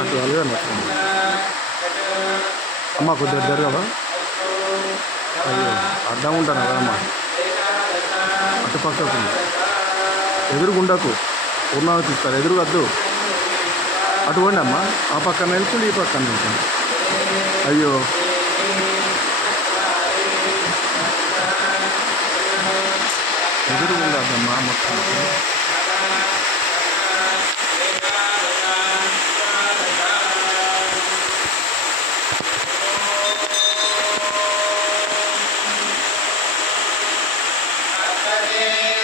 అటు అలాగే అమ్మ కొద్దిగా జరగవా అయ్యో అడ్డం ఉంటాను కదా అమ్మ. పక్కకు ఎదురుగుండకు పూర్ణాలు తీస్తారు ఎదురు వద్దు. అటువంటి అమ్మ అమ్మా. ఆ పక్కన వెళ్తుంది ఈ పక్కన వెళ్తుంది అయ్యో. ఎదురు ఉండద్దమ్మా మొత్తం. Amen.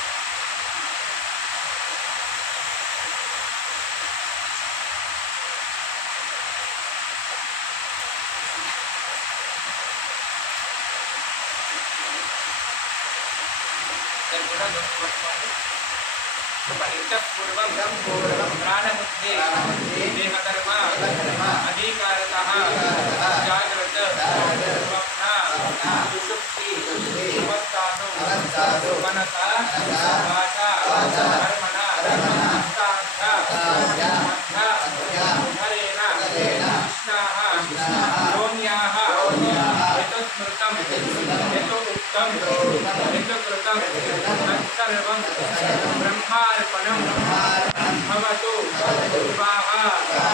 इतः पूर्वं प्राणमध्ये देहकर्म अधिकारतः जाग्रत् स्वप्न सुषुप्ति उपस्थातु मनसा वाचा कर्मणा कृष्णाः रोम्याः यतस्मृतं यतो तंत्र ऋतुकृतं ब्रह्मार्पणं भवतु स्वाहा